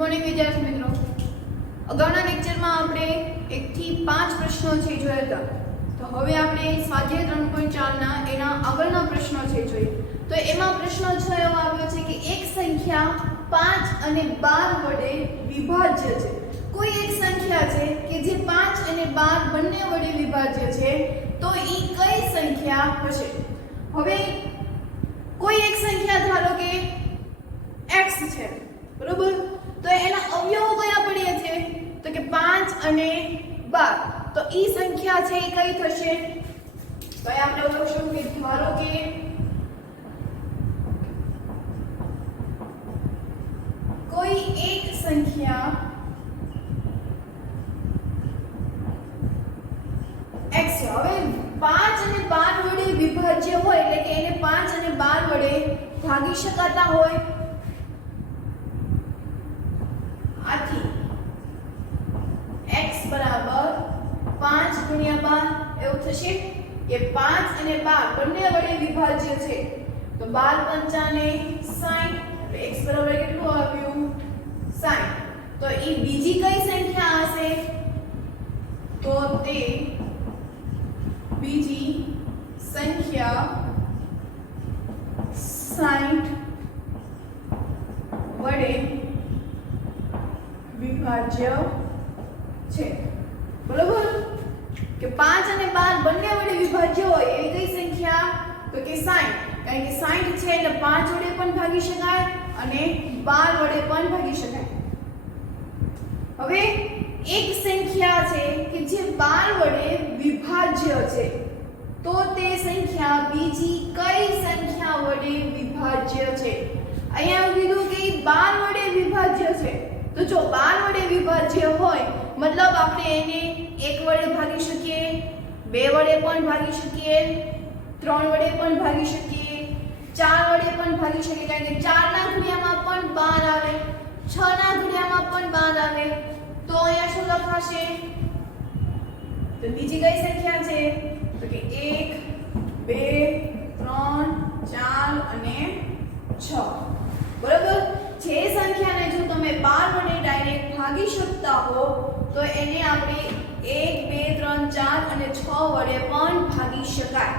Morning વિદ્યાર્થી મિત્રો, અગાઉના લેક્ચરમાં આપણે 1 થી 5 પ્રશ્નો છે જોયા હતા. તો હવે આપણે સ્વાધ્યાય 3.4 ના એના આગળના પ્રશ્નો છે જોઈએ. તો એમાં પ્રશ્ન 6 એવો આવ્યો છે કે એક સંખ્યા 5 અને 12 વડે વિભાજ્ય છે. કોઈ એક સંખ્યા છે કે જે 5 અને 12 બંને વડે વિભાજ્ય છે, તો ઈ કઈ સંખ્યા હશે? હવે કોઈ એક સંખ્યા ધારો કે x છે, બરોબર? તો એના અવયવો કયા પડ્યા છે? તો કે 5 અને 12. તો ઈ સંખ્યા છે એ કઈ થશે? તો આપણે લખશું કે ધારો કે કોઈ એક સંખ્યા x છે. હવે 5 અને 12 વડે વિભાજ્ય હોય એટલે કે એને 5 અને 12 વડે ભાગી શકાતા હોય. આથી x બરાબર 5 ગુણ્યા 12 એવું થશે કે 5 અને 12 બંને વડે વિભાજ્ય છે. તો 12 પંચાને 60 એટલે x બરાબર કેટલું આવ્યું? 60. તો ઈ બીજી કઈ સંખ્યા હશે? તો તે બીજી સંખ્યા 60 વડે વિભાજ્ય છે, બરોબર? કે 5 અને 12 બંને વડે વિભાજ્ય હોય એ કઈ સંખ્યા? તો કે 60. કારણ કે 60 છે એટલે 5 વડે પણ ભાગી શકાય અને 12 વડે પણ ભાગી શકાય. હવે એક સંખ્યા છે કે જે 12 વડે વિભાજ્ય છે, તો તે સંખ્યા બીજી કઈ સંખ્યા વડે વિભાજ્ય છે? અહીંયા કીધું કે 12 વડે વિભાજ્ય છે. તો જો 12 વડે વિભાજ્ય હોય મતલબ આપણે એને 1 વડે ભાગી શકીએ, 2 વડે પણ ભાગી શકીએ, 3 વડે પણ ભાગી શકીએ, 4 વડે પણ ભાગી શકીએ. કારણ કે 4 ના ઘડિયામાં પણ 12 આવે, 6 ના ઘડિયામાં પણ 12 આવે. તો અહીંયા શું લખાશે? તો બીજી કઈ સંખ્યા છે? તો કે 1 2 3 4 અને 6, બરોબર? જે સંખ્યાને જો તમે 12 વડે ડાયરેક્ટ ભાગી શકતા હો તો એને આપણે 1 2 3 4 અને 6 વડે પણ ભાગી શકાય.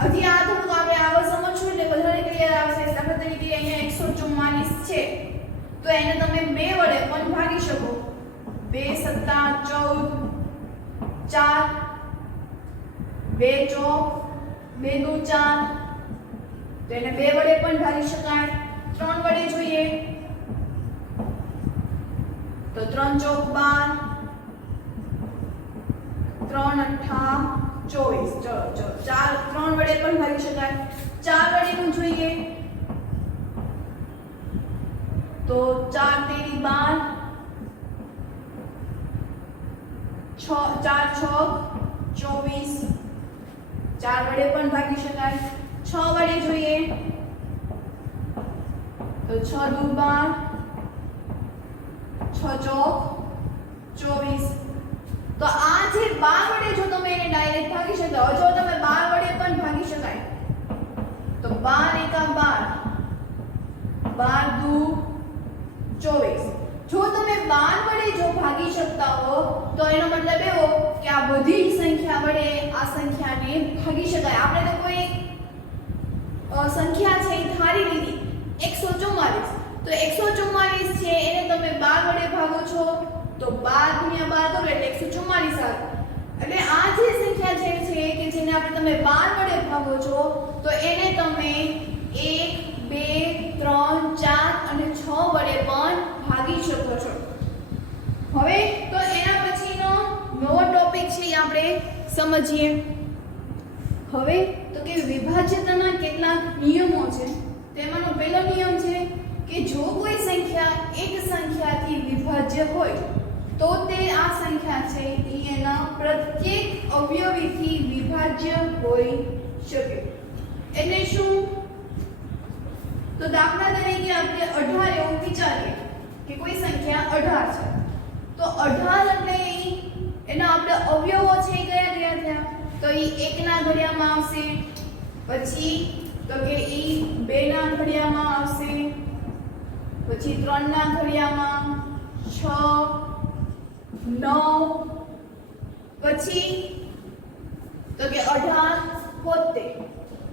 હજી આ થોડું આપણે આગળ સમજશું એટલે વધારે ક્લિયર આવશે. દાખલા તરીકે અહીંયા 144 છે તો એને તમે 2 વડે પણ ભાગી શકો. 2 સત્તા 14, 4 2 ચોક 2 દુ 4, તો એને 2 વડે પણ ભાગી શકાય. 3 વડે જોઈએ તો 3 ચોક 12, 3 અઠ્ઠા 24. ચલો 4 3 વડે પણ ભાગી શકાય. 4 વડે પણ જોઈએ તો 4 તેરી 12, 4 છોક 24. 4 વડે પણ ભાગી શકાય. 6 વડે જોઈએ તો 6 દુ 12, 6 ચોક 24. તો આ જે 12 વડે જો તમે એને ડાયરેક્ટ ભાગી શકો, જો તમે 12 વડે પણ ભાગી શકાય તો 12 એકા 12, 12 દુ 24. જો તમે 12 વડે જો ભાગી શકતા હો તો એનો મતલબ એવો કે આ બધી સંખ્યા વડે આ સંખ્યાને ભાગી શકાય. આપણે તો કોઈ સંખ્યા છે એ ધારી લીધી 144. તો 144 છે એને તમે 12 વડે ભાગો છો તો 12 ગુણ્યા 12 કરો એટલે 144 આવે. એટલે આ જે સંખ્યા જે છે કે જેને આપણે તમે 12 વડે ભાગો છો તો એને તમે 1 2 3 4 અને 6 વડે પણ ભાગી શકો છો. હવે તો એના પછીનો નવો ટોપિક છે એ આપણે સમજીએ. હવે તો કે વિભાજ્યતાના કેટલાક નિયમો છે. તેમાંનો પહેલો નિયમ છે કે જો કોઈ સંખ્યા એક સંખ્યાથી વિભાજ્ય હોય તો તે આ સંખ્યા છે એના પ્રત્યેક અવયવીથી વિભાજ્ય હોઈ શકે. એટલે શું? તો દાખલા તરીકે આપણે 18 એવું વિચારીએ કે કોઈ સંખ્યા 18 છે. તો 18 એટલે એના આપણે અવયવો છે કયા કયા થયા? તો ઈ 1 ના ઘડિયામાં આવશે, પછી તો કે ઈ 2 ના ઘડિયામાં આવશે, પછી 3 ના ઘડિયામાં 6 9 પછી તો કે 18 72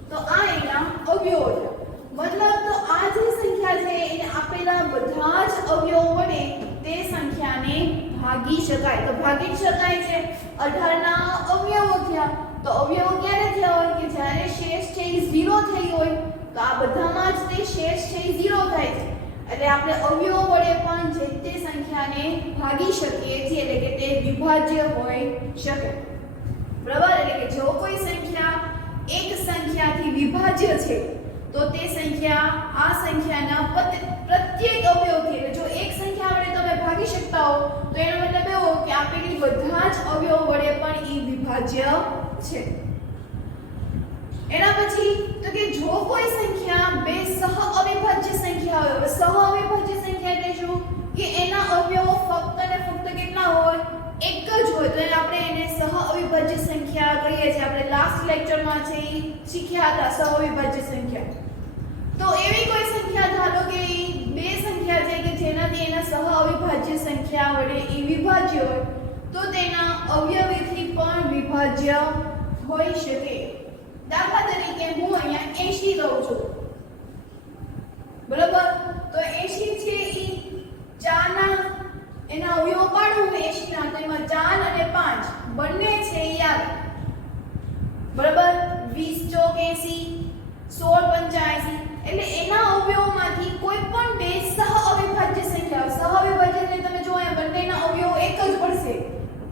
તો આ એના અવયવો છે મતલબ તો આ જે સંખ્યા છે એને આપેલા બધા જ અવયવો વડે તે સંખ્યાને ભાગી શકાય તો ભાગી શકાય છે 18 ના અવયવો થયા તો અવયવો ક્યારે થયા હોય કે જ્યારે શેષ છે એ 0 થઈ હોય તો આ બધામાં જ તે શેષ છે એ 0 થાય છે એટલે આપણે અવયવો વડે પણ જે તે સંખ્યાને ભાગી શકીએ છીએ એટલે કે તે વિભાજ્ય હોઈ શકે બરાબર એટલે કે જો કોઈ સંખ્યા એક સંખ્યાથી વિભાજ્ય છે તો તે સંખ્યા આ સંખ્યાના પ્રત્યેક અવયવથી એટલે જો એક સંખ્યા વડે તમે ભાગી શકતા હો તો એનો મતલબ એવો કે આપેલી બધા જ અવયવો વડે પણ એ વિભાજ્ય છે એના પછી તો કે જો કોઈ સંખ્યા બે સહ અવિભાજ્ય સંખ્યા હોય સહ અવિભાજ્ય સંખ્યા એટલે શું કે એના અવયવો ફક્ત ને ફક્ત કેટલા હોય એક જ હોય તો આપણે એને સહ અવિભાજ્ય સંખ્યા કહીએ છીએ આપણે લાસ્ટ લેક્ચરમાં છે શીખ્યા હતા સહ અવિભાજ્ય સંખ્યા તો એવી કોઈ સંખ્યા ધારો કે બે સંખ્યા છે કે જેનાથી એના સહ અવિભાજ્ય સંખ્યા વડે એ વિભાજ્ય હોય તો તેના અવયવીથી પણ વિભાજ્ય હોઈ શકે દાખલા તરીકે હું અહીંયા 80 લઉં છું બરાબર તો 80 છે એ 4 ના એના અવયવો પાડું 80 ના તો એમાં 4 અને 5 બંને છે એ આવે બરાબર 20 ચોક 80 16 85 એટલે એના અવયવોમાંથી કોઈ પણ બે સહ અવિભાજ્ય સંખ્યા સહ અવિભાજ્ય એટલે તમે જો અહીંયા બંનેના અવયવો એક જ પડશે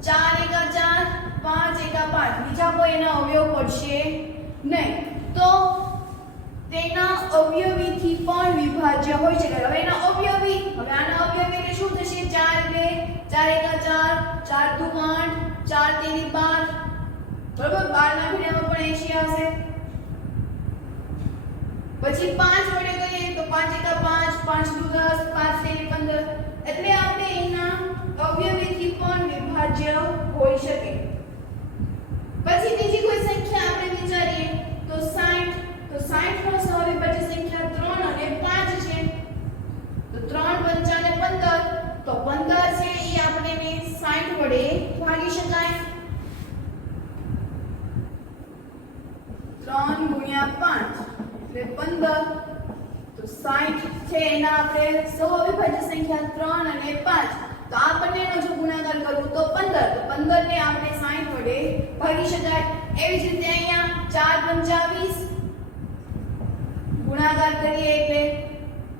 4 એકા 4 5 એકા 5 બીજા કોઈ એના અવયવ પડશે નહીં તો તેના અવયવીથી પણ વિભાજ્ય હોઈ શકે હવે એના અવયવી હવે આના અવયવી એટલે શું થશે 4 એટલે 4 એકા 4 4 દુ 8 4 તેરી 12 બરાબર 12 ના ઘડિયામાં પણ 80 આવશે પછી 5 વડે કરીએ તો 5 એકા 5 5 દુ 10 5 તેરી 15 એટલે આપણે એના અવયવીથી પણ વિભાજ્ય હોઈ શકે પછી બીજી કોઈ સંખ્યા આપણે વિચારીએ તો 60 તો 60 નો સહઅવિભાજ્ય સંખ્યા 3 અને 5 છે તો 3 5 અને 15 તો 15 છે એ આપણે 60 વડે ભાગી શકાય 3 ગુણ્યા 5 એટલે 15 તો 60 છે એના આપણે સહઅવિભાજ્ય સંખ્યા 3 અને 5 તો આ બંનેનો જો ગુણાકાર કરવું તો 15 તો 15 ને આપણે 60 વડે ભાગી શકાય એવી જ રીતે અહીંયા 4 25 ગુણાકાર કરીએ એટલે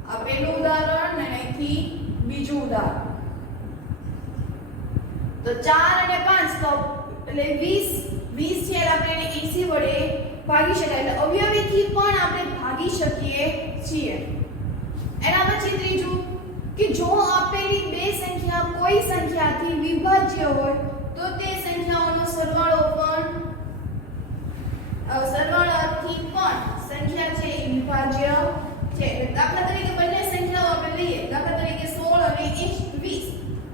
આ પહેલું ઉદાહરણ અને અહીંથી બીજું ઉદાહરણ તો 4 અને 5 તો એટલે 20 છે આપણે એને 80 વડે ભાગી શકાય એટલે અવયવીથી પણ આપણે ભાગી શકીએ છીએ એના પછી ત્રીજું કે જો આપેલી બે સંખ્યા કોઈ સંખ્યાથી વિભાજ્ય હોય તો તે સંખ્યાઓનો સરવાળો સરવાળાથી પણ સંખ્યા છે એ વિભાજ્ય છે દાખલા તરીકે બંને સંખ્યાઓ આપણે લઈએ દાખલા તરીકે 16 અને 20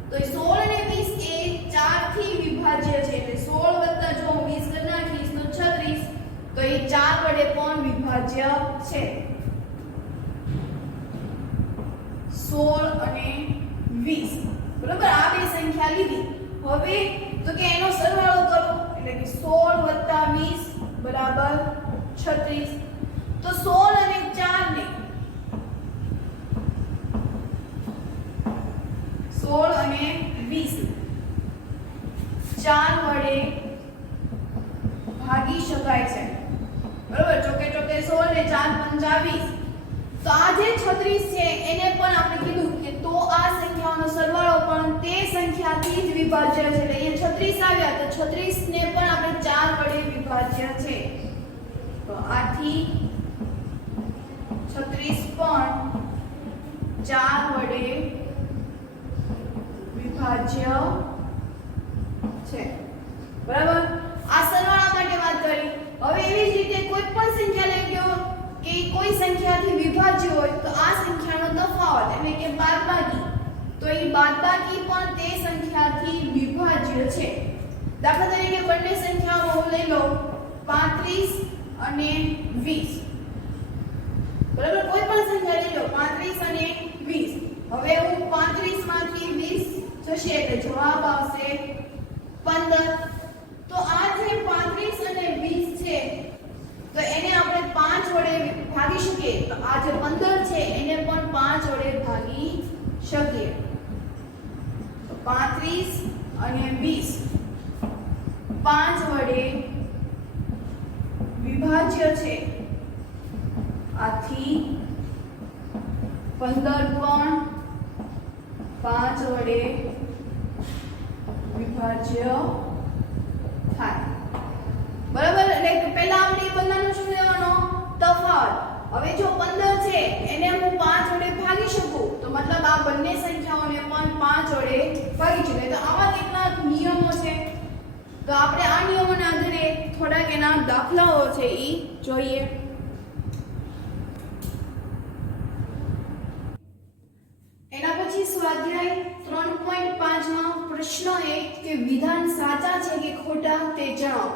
તો 16 અને 20 એ 4 થી વિભાજ્ય છે એટલે 16 જો 20 કરી નાખીશ તો 36 તો એ 4 વડે પણ વિભાજ્ય છે 16 અને 20 બરાબર આ બે સંખ્યા લીધી હવે તો કે એનો સરવાળો કરો એટલે કે 16 20 બરાબર 36 તો 16 અને 4 ને 16 અને 20 4 વડે ભાગી શકાય છે બરાબર ચોકે 16 ને 4 25 તો આ જે 36 છે એને પણ આપણે કીધું કે તો આ સંખ્યાઓનો સરવાળો પણ તે સંખ્યાથી જ વિભાજ્ય છે એટલે અહીંયા 36 આવ્યા તો 36 ને પણ આપણે 4 વડે વિભાજ્ય છે તો આથી 36 પણ 4 વડે વિભાજ્ય છે બરાબર આ સરવાળા માટે વાત કરી હવે એવી જ રીતે કોઈ પણ સંખ્યા લઈ લો કે કોઈ સંખ્યાથી વિભાજ્ય હોય તો આ સંખ્યાનો તફાવત એટલે કે બાદબાકી તો એ બાદબાકી પણ તે સંખ્યાથી વિભાજ્ય છે દાખલા તરીકે બંને સંખ્યાઓ લઈ લો 35 અને 20 બરાબર કોઈ પણ સંખ્યા લઈ લો 35 અને 20 હવે હું 35 માંથી 20 જશે એટલે જવાબ આવશે 15. તો આ જે 35 અને 20 છે તો એને આપણે 5 વડે ભાગી શકીએ. તો આ જે 15 છે એને પણ 5 વડે ભાગી શકીએ. તો 35 અને 20 5 વડે વિભાજ્ય છે. આથી 15 પણ 5 વડે વિભાજ્ય થાય. બરાબર. એટલે પહેલા આપણે બંનેનો શું લેવાનો તફાવત. હવે જો 15 છે એને હું 5 વડે ભાગી શકું તો મતલબ આ બંને સંખ્યાઓને પણ 5 વડે ભાગી શકીએ. તો આવા કેટલાક નિયમો છે. તો આપણે આ નિયમોના આધારે થોડાક એના દાખલાઓ છે ઈ જોઈએ. એના પછી સ્વાધ્યાય 3.5 માં પ્રશ્ન 1 કે વિધાન સાચા છે કે ખોટા તે જણાવો.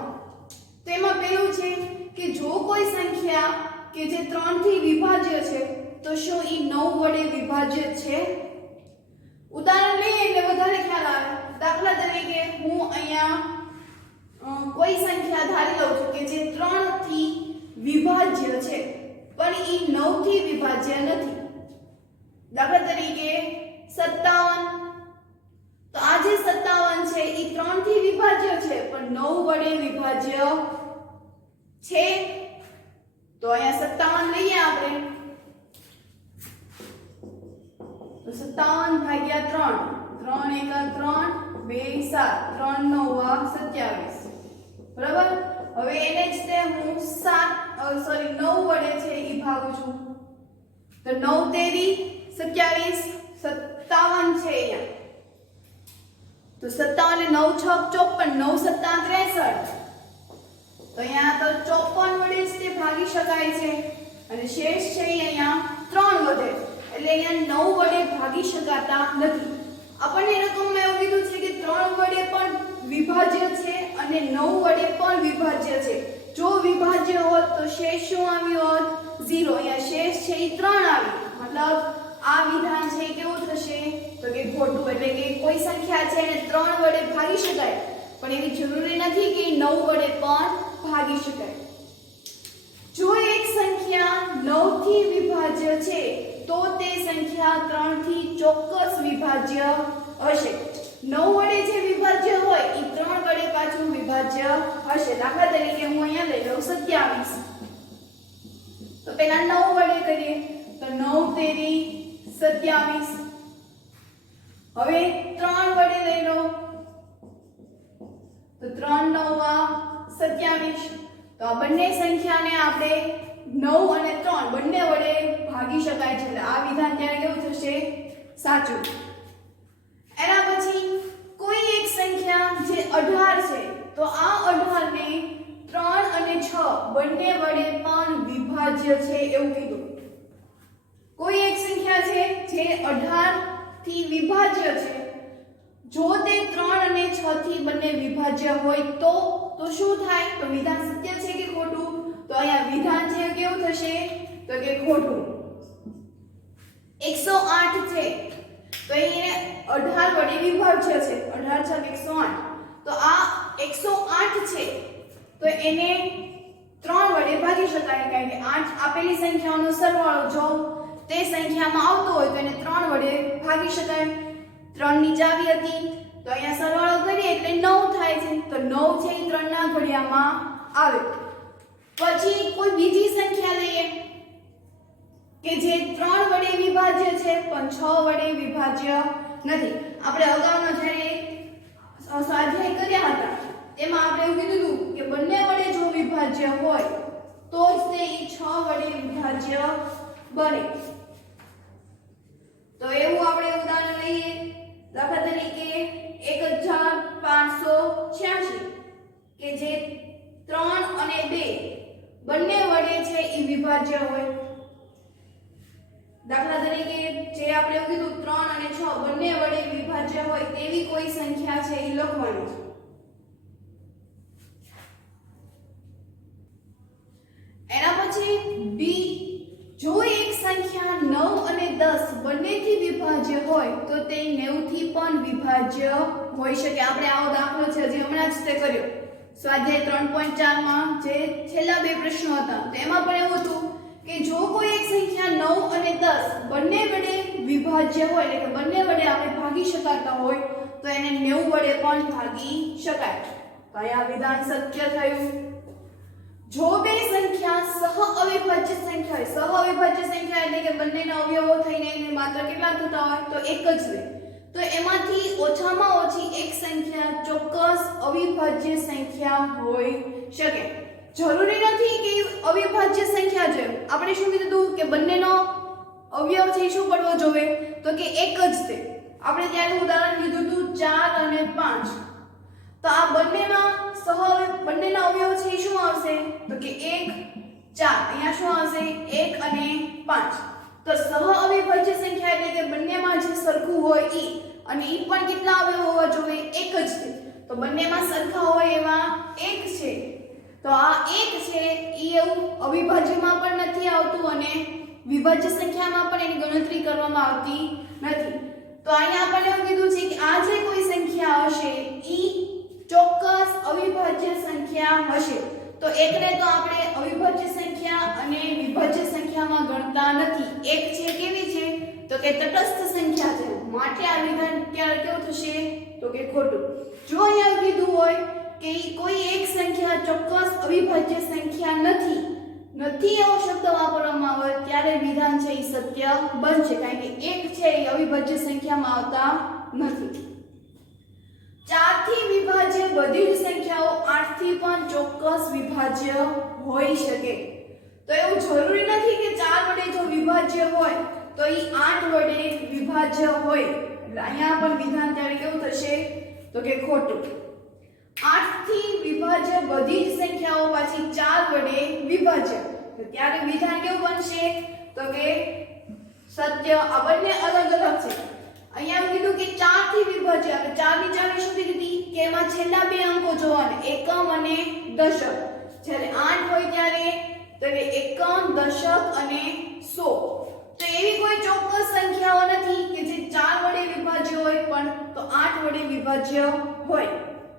તો એમાં પહેલું છે કે જો કોઈ સંખ્યા કે જે 3 થી વિભાજ્ય છે તો શું ઈ 9 વડે વિભાજ્ય છે? ઉદાહરણ લઈએ એટલે વધારે ખ્યાલ આવે. દાખલા તરીકે હું અહીંયા કોઈ સંખ્યા ધારી લઉં છું કે જે 3 થી વિભાજ્ય છે પણ ઈ 9 થી વિભાજ્ય નથી. દાખલા તરીકે 57. તો આ જે 57 છે ઈ 3 થી વિભાજ્ય છે પણ 9 વડે વિભાજ્ય છે. તો અહીંયા 57 લઈએ આપણે. તો 57 ભાગ્યા 3 3 1 3 2 7 3 9 27. બરાબર. હવે એને જ તે હું 9 વડે છે ઈ ભાગું છું. તો 9 તેરી 27 57 છે અહીંયા. તો 57 ને 9 6 54 9 7 63. તો અહીંયા તો 54 વડે જ તે ભાગી શકાય છે અને શેષ છે અહીંયા 3 વધે એટલે અહીંયા 9 વડે ભાગી શકાતા નથી. આપણને રકમમાં એવું કીધું છે કે 3 વડે પણ વિભાજ્ય છે અને 9 વડે પણ વિભાજ્ય છે. જો વિભાજ્ય હોત તો શેષ શું આવ્યો હોત? 0. અહીંયા શેષ છે એ 3 આવી. મતલબ આ વિધાન છે કેવું થશે તો કે ખોટું. એટલે કે કોઈ સંખ્યા છે એને 3 વડે ભાગી શકાય પણ એવી જરૂરી નથી કે 9 વડે પણ ભાગી શકાય. જો એક સંખ્યા 9 થી વિભાજ્ય છે તો તે સંખ્યા 3 થી ચોક્કસ વિભાજ્ય હશે. 9 વડે જે વિભાજ્ય હોય એ 3 વડે પાછું વિભાજ્ય હશે. દાખલા તરીકે હું અહીંયા લઈ લઉં 27. તો પહેલા 9 વડે કરીએ તો 9 તેરી 27. હવે 3 વડે લઈ લો તો 3 9 27. તો આ બંને સંખ્યાને આપણે 9 અને 3 બંને વડે ભાગી શકાય છે. એટલે આ વિધાન ત્યારે કેવું થશે? સાચું. એના પછી કોઈ એક સંખ્યા જે 18 છે તો આ 18 ને 3 અને 6 બંને વડે પણ વિભાજ્ય છે એવું કીધું. કોઈ એક સંખ્યા છે જે 18 થી વિભાજ્ય છે. જો તે 3 અને 6 થી બંને વિભાજ્ય હોય તો શું થાય? તો વિધાન સત્ય છે કે ખોટું? તો અહીંયા વિધાન છે કેવું થશે તો કે ખોટું. 108 છે તો એને 18 વડે વિભાજ્ય છે. 18 × 108. તો આ 108 છે તો એને 3 વડે ભાગી શકાય કારણ કે 8 આપેલી સંખ્યાઓનો સરવાળો જો તે સંખ્યામાં આવતો હોય તો એને 3 વડે ભાગી શકાય. 3 ની ચાવી હતી તો અહીંયા સરવાળો કરીએ એટલે 9 થાય છે. તો 9 છે એ 3 ના ઘડિયામાં આવે. પછી કોઈ બીજી સંખ્યા લઈએ કે જે 3 વડે વિભાજ્ય છે પણ 6 વડે વિભાજ્ય નથી. આપણે અગાઉનો જ્યારે સ્વાધ્યાય કર્યા હતા તેમાં આપણે એવું કીધું કે બંને વડે જો વિભાજ્ય હોય તો જ તે 6 વડે વિભાજ્ય બને. તો એવું આપણે ઉદાહરણ લઈએ. દાખલા તરીકે 1586 કે જે 3 અને 2 બંને વડે છે એ વિભાજ્ય હોય. દાખલા તરીકે જે આપણે એવું કીધું 3 અને 6 બંને વડે વિભાજ્ય હોય તેવી કોઈ સંખ્યા છે એ લખવાની છે. એના પછી બી જો એક સંખ્યા 9 અને 10 બંનેથી વિભાજ્ય હોય તો તે 90 થી પણ વિભાજ્ય હોઈ શકે. આપણે આવો દાખલો છે જે હમણાં જ તે કર્યો સ્વાધ્યાય 3.4 માં જે છેલ્લા બે પ્રશ્નો હતા તેમાં પણ એવું હતું કે જો કોઈ એક સંખ્યા 9 અને 10 બંને વડે વિભાજ્ય હોય એટલે કે બંને વડે આપણે ભાગી શકાતા હોય તો એને 90 વડે પણ ભાગી શકાય. તો અહીંયા વિધાન સત્ય થયું. જો બે સંખ્યા સહ અવિભાજ્ય સંખ્યા હોય, સહ અવિભાજ્ય સંખ્યા એટલે કે બંનેના અવયવો થઈને માત્ર કેટલા થતા હોય તો એક જ રહે, તો એમાંથી ઓછામાં ઓછી એક સંખ્યા ચોક્કસ અવિભાજ્ય સંખ્યા હોઈ શકે. જરૂરી નથી કે અવિભાજ્ય સંખ્યા છે. આપણે શું કીધું કે બંનેનો અવયવ છે શું પડવો જોઈએ તો કે એક જ છે. આપણે ત્યારે ઉદાહરણ લીધું હતું 4 અને 5. તો આ બંનેના અવયવ છે શું આવશે તો કે 1 4. અહીંયા શું આવશે 1 અને 5. તો સહ અવિભાજ્ય સંખ્યા એટલે કે બંનેમાં જે સરખું હોય ઈ, અને ઈ પણ કેટલા અવયવ હોવા જોઈએ એક જ છે. તો બંનેમાં સરખા હોય એવા એક છે. તો આ એક છે ઈ એવું અવિભાજ્યમાં પણ નથી આવતું અને વિભાજ્ય સંખ્યામાં પણ એની ગણતરી કરવામાં આવતી નથી. તો અહીંયા આપણને એવું કીધું છે કે આ જે કોઈ સંખ્યા હશે ઈ ચોક્કસ અવિભાજ્ય સંખ્યા હશે. તો એકને તો આપણે અવિભાજ્ય સંખ્યા અને વિભાજ્ય સંખ્યામાં ગણતા નથી. એક છે કેવી છે તો કે તટસ્થ સંખ્યા છે, માટે આ વિધાન ક્યારે કેવું થશે તો કે ખોટું. જો અહીંયા કીધું હોય કે કોઈ એક સંખ્યા ચોક્કસ અવિભાજ્ય સંખ્યા નથી એવો શબ્દ વાપરવામાં આવે ત્યારે વિધાન છે એ સત્ય બનશે, કારણ કે એક છે એ અવિભાજ્ય સંખ્યામાં આવતા નથી. 4 થી વિભાજ્ય બધી જ સંખ્યાઓ 8 થી પણ ચોક્કસ વિભાજ્ય હોઈ શકે. તો એવું જરૂરી નથી કે 4 વડે જો વિભાજ્ય હોય તો એ 8 વડે વિભાજ્ય હોય. એટલે અહીંયા પણ વિધાન ત્યારે કેવું થશે તો કે ખોટું. 8 થી વિભાજ્ય બધી જ સંખ્યાઓ પાછી 4 વડે વિભાજ્ય, તો ત્યારે વિધાન કેવું બનશે તો કે સત્ય. આ બંને અલગ અલગ છે. અહીંયા કીધું કે 4 થી વિભાજ્ય, એટલે 4 ની ચાવી શું કીધી કે એમાં છેલ્લા બે અંકો જોવાના એકમ અને દશક. જ્યારે 8 હોય ત્યારે તો કે એકમ દશક અને 100. તો એવી કોઈ ચોક્કસ સંખ્યાઓ નથી કે જે 4 વડે વિભાજ્ય હોય પણ તો 8 વડે વિભાજ્ય હોય.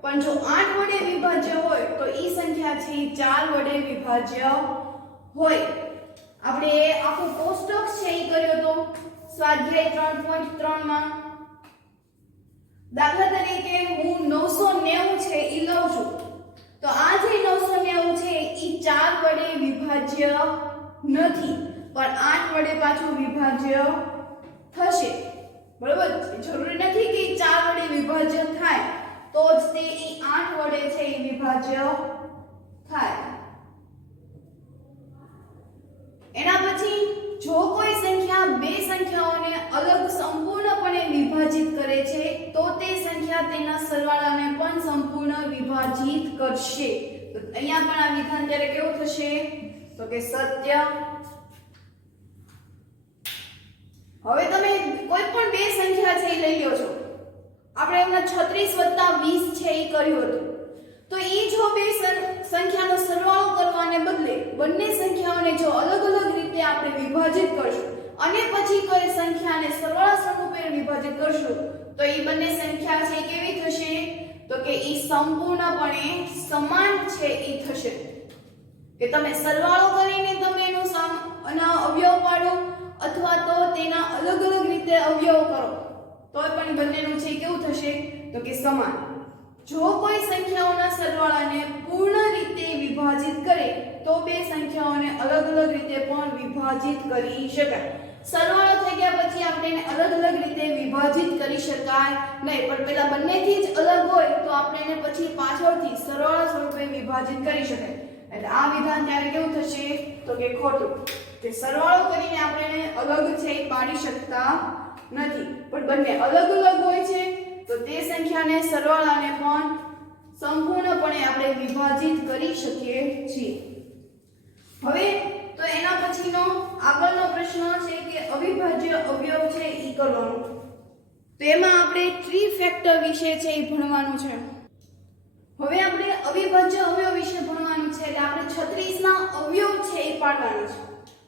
પણ જો 8 વડે વિભાજ્ય હોય તો ઈ સંખ્યા છે 4 વડે વિભાજ્ય હોય. આપણે આખો કોષ્ટક છે ઈ કર્યો તો સ્વાધ્યાય 3.3 માં. દાખલા તરીકે હું 990 છે ઈ લઉં છું, તો આ જે 990 છે ઈ 4 વડે વિભાજ્ય નથી પણ 8 વડે પાછું વિભાજ્ય થશે. બરોબર, જરૂરી નથી કે 4 વડે વિભાજ્ય થાય તો જ તે ઈ 8 વડે છે ઈ વિભાજ્ય થાય. એના પછી જો કોઈ સંખ્યા બે સંખ્યાઓને અલગ સંપૂર્ણપણે વિભાજિત કરે છે તો તે સંખ્યા તેના સરવાળાને પણ સંપૂર્ણ વિભાજિત કરશે. તો અહીંયા પણ આ વિધાન ત્યારે કેવું થશે તો કે સત્ય. હવે તમે કોઈ પણ બે સંખ્યા છે એ લઈ લ્યો છો. આપણે એમાં 36 + 20 છે એ કર્યું હતું. તો એ જો બે સંખ્યાનો સરવાળો કરવાને બદલે બંને સંખ્યાઓને જો અલગ અલગ રીતે આપણે વિભાજિત કરશું અને પછી કોઈ સંખ્યાને સરવાળા સ્વરૂપે વિભાજિત કરશું તો એ બંને સંખ્યા છે કેવી થશે તો કે એ સંપૂર્ણપણે સમાન છે એ થશે. કે તમે સરવાળો કરીને તમે એનો અવયવ પાડો અથવા તો તેના અલગ અલગ રીતે અવયવ કરો તો પણ બંનેનું છે કેવું થશે તો કે સમાન. જો કોઈ સંખ્યાઓના સરવાળાને પૂર્ણ રીતે વિભાજિત કરે તો બે સંખ્યાઓને અલગ અલગ રીતે પણ વિભાજિત કરી શકાય. સરવાળો થઈ ગયા પછી આપણે એને અલગ અલગ રીતે વિભાજિત કરી શકાય નહીં, પણ પેલા બંનેથી જ અલગ હોય તો આપણે એને પછી પાછળથી સરવાળા સ્વરૂપે વિભાજિત કરી શકાય. એટલે આ વિધાન ત્યારે કેવું થશે તો કે ખોટું. કે સરવાળો કરીને આપણે એને અલગ છે પાડી શકતા નથી, પણ બંને અલગ અલગ હોય છે તો તે સંખ્યાને સરવાળાને પણ સંપૂર્ણપણે આપણે વિભાજિત કરી શકીએ છીએ. હવે તો એના પછીનો આગળનો પ્રશ્ન છે કે અવિભાજ્ય અવયવ છે ઈ કરવાનું. તો એમાં આપણે ટ્રી ફેક્ટર વિશે છે એ ભણવાનું છે. હવે આપણે અવિભાજ્ય અવયવ વિશે ભણવાનું છે એટલે આપણે 36 ના અવયવ છે એ પાડવાના છે.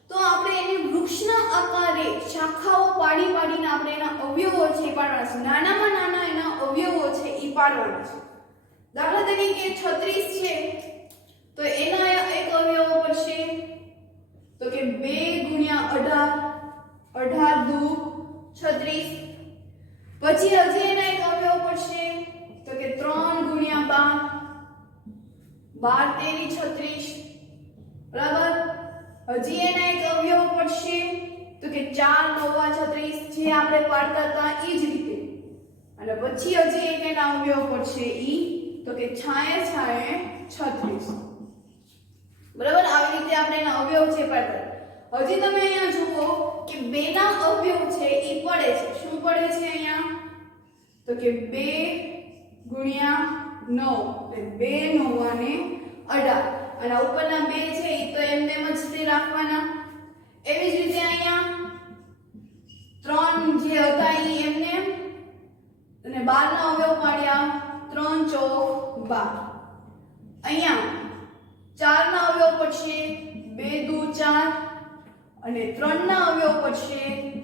તો તો આપણે એને વૃક્ષના આકારે શાખાઓ પાડી પાડીને આપણે એના અવયવો છે એ પાડવાના છે. નાનામાં નાના એના અવયવો છે એ પાડવાના છે. દાખલા તરીકે 36 છે તો એના એક અવયવો પડશે તો કે 2 ગુણ્યા 18, 18 દુ 36. પછી હજી એના એક અવયવ પડશે તો કે 3 ગુણ્યા 12, 12 તેરી 36. બરાબર. હજી એના એક અવયવ પડશે તો કે 4 નવા 36, જે આપણે પાડતા હતા એ જ રીતે. અને પછી હજી એક એના અવયવ પડશે ઈ તો કે 36. બરાબર. આવી રીતે આપણે એના અવયવ છે પાડતા. હજી તમે અહીંયા જુઓ કે 2 ના અવયવ છે ઈ પડે છે. શું પડે છે અહીંયા તો કે 2 ગુણ્યા 9 એટલે 2 નવાને 18. અને ઉપરના 2 છે ઈ તો એમને એમ જ તે રાખવાના. એવી જ રીતે અહીંયા 3 જે હતા ઈ એમને અને 12 ના અવયવ પાડ્યા 3 ચોક 12. અહીંયા 4 ના અવયવ પડશે 2 દુ 4 અને 3 ના અવયવ પડશે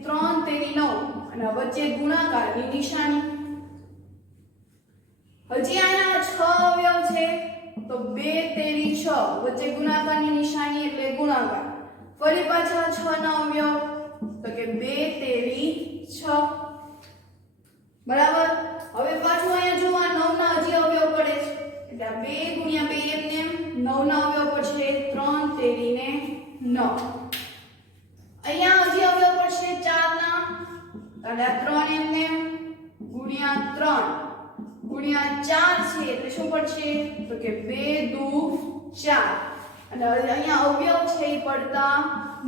3 તેરી 9 અને વચ્ચે ગુણાકારની નિશાની. હજી આના 6 અવયવ છે તો 2 તેરી 6 વચ્ચે ગુણાકારની નિશાની એટલે ગુણાકાર. ફરી પાછા 6 ના અવયવ તો કે 2 તેરી 6. બરાબર. હવે પાછું અહીંયા જો આ 9 ના હજી અવયવ પડે છે એટલે 2 ગુણ્યા 2 એમને 9 ના અવયવ પડશે 3 તેરી ને 9. અહીંયા હજી અવયવ પડશે 4 ના એટલે 3 એમને ગુણ્યા 3 ગુણ્યા 4 છે એટલે શું પડશે તો કે 2 દુ 4. અને અહીંયા અવયવ છે એ પડતા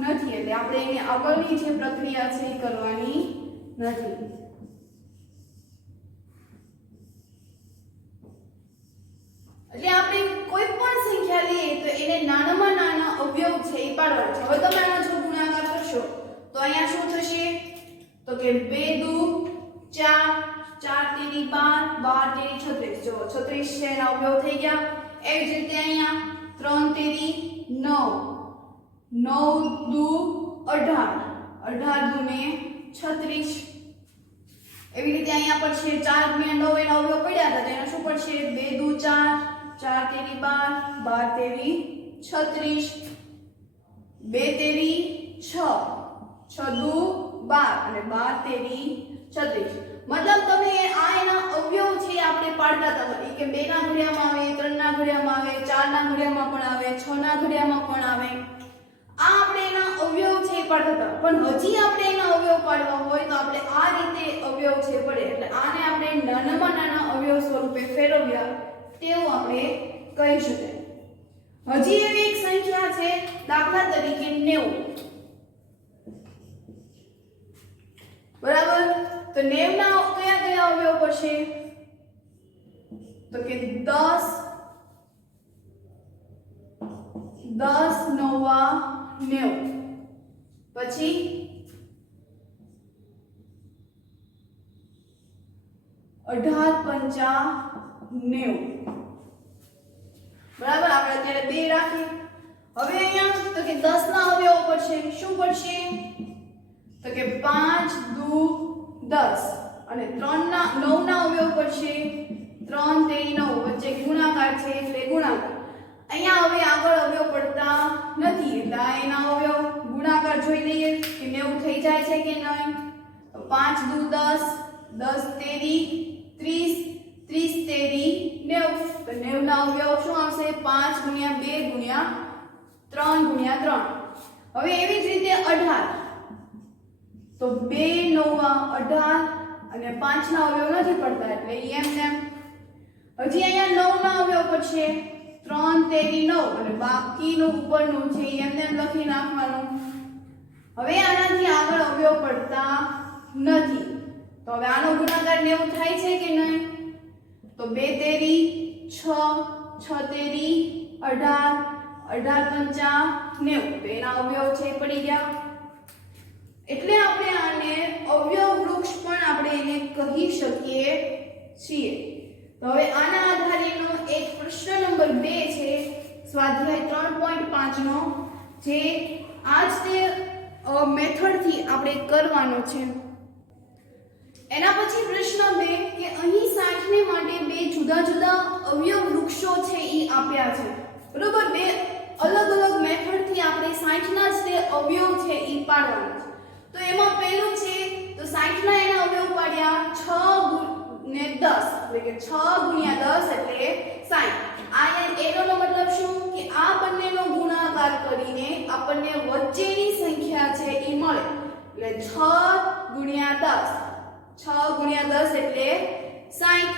નથી એટલે આપણે એની આગળની જે પ્રક્રિયા છે એ કરવાની નથી. એટલે આપણે કોઈ પણ સંખ્યા લઈએ તો એને નાનામાં નાના અવયવ છે એ પાડવાના છે. હવે તમે આનો જો ગુણાકાર કરશો તો અહીંયા શું થશે તો કે 2 દુ 4, 4 તેરી 12, 12 તેરી 36. જો 36 છે એના અવયવ થઈ ગયા. એવી જ રીતે અહીંયા 3 તેરી 9, 9 દુ 18, 18 દુ ને 36. એવી રીતે અહીંયા પડશે 4 ગુણ્યા 9 એના અવયવ પડ્યા હતા તો એનો શું પડશે 2 દુ 4, 4 તેરી 12, 12 તેરી 36, 2 તેરી 6, 6 દુ 12 અને 12 તેરી 36. મતલબ તમે આ એના અવયવ છે આપણે પાડતા હતા કે 2 ના ઘડિયામાં આવે, 3 ના ઘડિયામાં આવે, 4 ના ઘડિયામાં પણ આવે, 6 ના ઘડિયામાં પણ આવે. આ આપણે એના અવયવ છે પાડતા હતા. પણ હજી આપણે એના અવયવ પાડવા હોય તો આપણે આ રીતે અવયવ છે પડે એટલે આને આપણે નાનામાં નાના અવયવ સ્વરૂપે ફેરવ્યા તેવું આપણે કહી શકાય. હજી એવી એક સંખ્યા છે દાખલા તરીકે 90. બરાબર. તો 90 ના કયા કયા અવયવ પડશે તો કે 10 નવા 90. પછી 18 પંચા 90. બરાબર. આપણે અત્યારે 2 રાખી. હવે અહીંયા તો કે 10 ના અવયવ પડશે. શું પડશે તો કે 5 દુ 10 અને 9 ના અવયવ પડશે 3 તેરી 9 વચ્ચે ગુણાકાર છે એટલે ગુણાકાર. અહીંયા હવે આગળ અવયવ પડતા નથી એટલે આ એના અવયવ ગુણાકાર જોઈ લઈએ કે 90 થઈ જાય છે કે નહીં. તો 5 દુ 10, 10 તેરી 30, 30 તેરી 90. તો 90 ના અવયવ શું આવશે 5 ગુણ્યા 2 ગુણ્યા 3 ગુણ્યા 3. હવે એવી જ રીતે 18 તો 2 નવા 18 અને 5 ના અવયવ નથી પડતા એટલે એમને હજી અહીંયા 9 ના અવયવ પડશે 3 તેરી 9 અને બાકીનું ઉપરનું છે એમને લખી નાખવાનું. હવે આનાથી આગળ અવયવ પડતા નથી તો હવે આનો ગુણાકાર 90 થાય છે કે નહીં તો 2 તેરી 6, 6 તેરી 18, 18 પંચા 90. તો એના અવયવ છે પડી ગયા. એટલે આપણે આને અવયવ વૃક્ષ પણ આપણે એને કહી શકીએ છીએ. તો હવે આના આધારેનો એક પ્રશ્ન નંબર 2 છે સ્વાધ્યાય 3.5 નો જે આ જ તે મેથડથી આપણે કરવાનું છે. એના પછી પ્રશ્ન 2 કે અહીં 60 ને માટે બે જુદા જુદા અવયવ વૃક્ષો છે એ આપ્યા છે. બરોબર, બે અલગ અલગ મેથડથી આપણે 60 ના જ તે અવયવ છે એ પાડવાના છે. તો એમાં પહેલું છે તો 60 ના એના અવયવ પાડ્યા 6 ને 10 એટલે કે 6 ગુણ્યા 10 એટલે 60. આ એનો મતલબ શું કે આ બંનેનો ગુણાકાર કરીને આપણને વચ્ચેની સંખ્યા છે એ મળે એટલે 6 ગુણ્યા 10 6 ગુણ્યા 10 એટલે 60.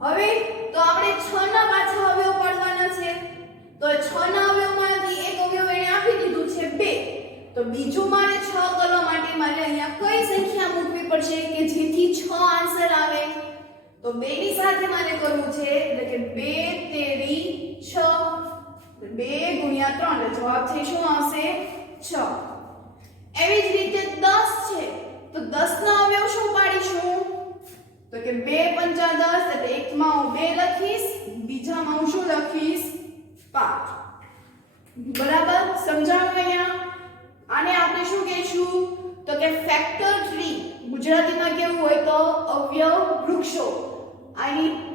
હવે તો આપણે 6 ના પાછા અવયવ પાડવાના છે. તો 6 ના અવયવમાંથી એક અવયવ એને આપી દીધું છે 2. તો બીજું મારે 6 કરવા માટે મારે અહીંયા કઈ સંખ્યા મૂકવી પડશે કે જેથી 6 આન્સર આવે? તો 2 ની સાથે મારે કરવું છે એટલે કે 2 તેરી 6 2 ગુણ્યા 3 એટલે જવાબ છે શું આવશે 6. એવી જ રીતે 10 છે તો 10 ના અવયવ શું પાડીશું? તો કે 2 પંચા 10 એટલે એકમાં હું 2 લખીશ, બીજામાં હું શું લખીશ 5. બરાબર સમજાણું અહીંયા? આને આપણે શું કહીશું? તો કે ફેક્ટર ટ્રી. ગુજરાતીમાં કેવું હોય તો અવયવ વૃક્ષો.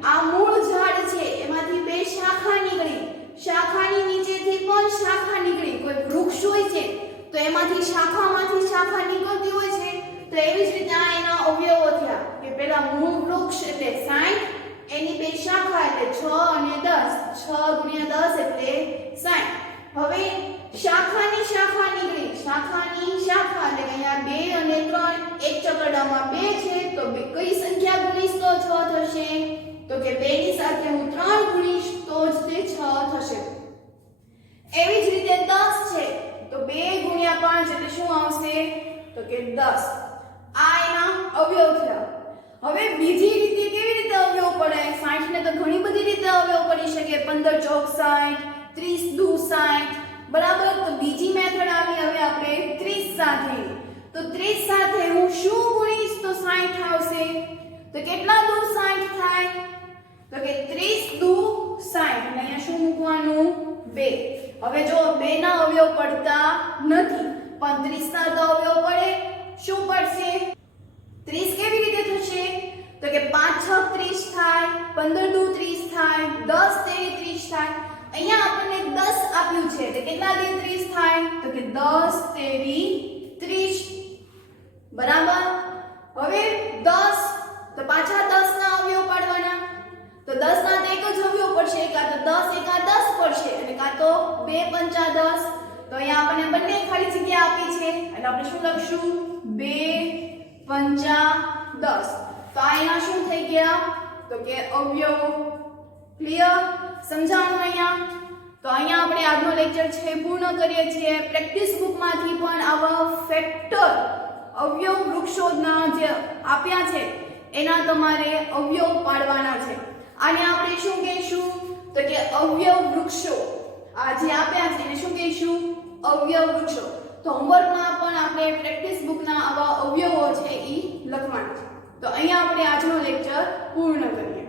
આ મૂળ ઝાડ છે એમાંથી બે શાખા નીકળી, શાખાની નીચેથી પણ શાખા નીકળી. કોઈ વૃક્ષ હોય છે તો એમાંથી શાખા નીકળતી હોય છે. તો એવી જ રીતે આ એના અવયવો થયા કે પેલા મૂળ વૃક્ષ એટલે 60, એની બે શાખા એટલે 6 અને 10. 6 ગુણ્યા 10 એટલે 60. હવે શાખાની શાખા નીકળી, શાખાની શાખા એટલે અહીંયા 2 અને 3 એક ચકરડામાં 2 છે તો કઈ સંખ્યા ગુણીશ તો 6 થશે? તો કે 2 ની સાથે હું 3 ગુણીશ તો જ તે 6 થશે. એવી જ રીતે 10 છે તો 2 ગુણ્યા 5 એટલે શું આવશે? તો કે 10. આ એના અવયવ થયા. હવે બીજી રીતે કેવી રીતે અવયવ પડે? 60 ને તો ઘણી બધી રીતે અવયવ પડી શકે. 15 ચોક 60, 30 દુ 60. બરાબર, તો બીજી મેથડ આવી હવે આપણે 30 સાથે. તો 30 સાથે હું શું ગુણીશ તો 60 આવશે? તો કેટલા દુ 60 થાય? તો કે 30 દુ 60 અને અહીંયા શું મૂકવાનું? 2. હવે જો 2 ના અવયવ પડતા નથી પણ 30 ના તો અવયવ પડે. શું પડશે? 30 કેવી રીતે થશે? તો કે 5 6 30 થાય, 15 દુ 30 થાય, 10 તેરી 30 થાય. અહીંયા આપણને 10 આપ્યું છે એટલે કેટલા દે 30 થાય? તો કે 10 તેરી 30. બરાબર. હવે 10 તો પાછા 10 ના અવયવ પાડવાના. તો 10 ના તો એક જ અવયવ પડશે, કાં તો 10 એકા 10 પડશે અને કાં તો 2 પંચા 10. તો અહીંયા આપણને બંને ખાલી જગ્યા આપી છે એટલે આપણે શું લખશું? 2 પંચા 10. તો અહીંયા શું થઈ ગયા? તો કે અવયવ. ક્લિયર? સમજાણું અહીંયા? તો અહીંયા આપણે આજનો લેક્ચર છે પૂર્ણ કરીએ છીએ. પ્રેક્ટિસ બુકમાંથી પણ આવા ફેક્ટર અવયવ વૃક્ષોના જે આપ્યા છે એના તમારે અવયવ પાડવાના છે. આને આપણે શું કહીશું? તો કે અવયવ વૃક્ષો. આ જે આપ્યા છે એને શું કહીશું? અવયવ વૃક્ષો. તો હોમવર્કમાં પણ આપણે પ્રેક્ટિસ બુકના આવા અવયવો છે એ લખવાના છે. તો અહીંયા આપણે આજનો લેક્ચર પૂર્ણ કરીએ.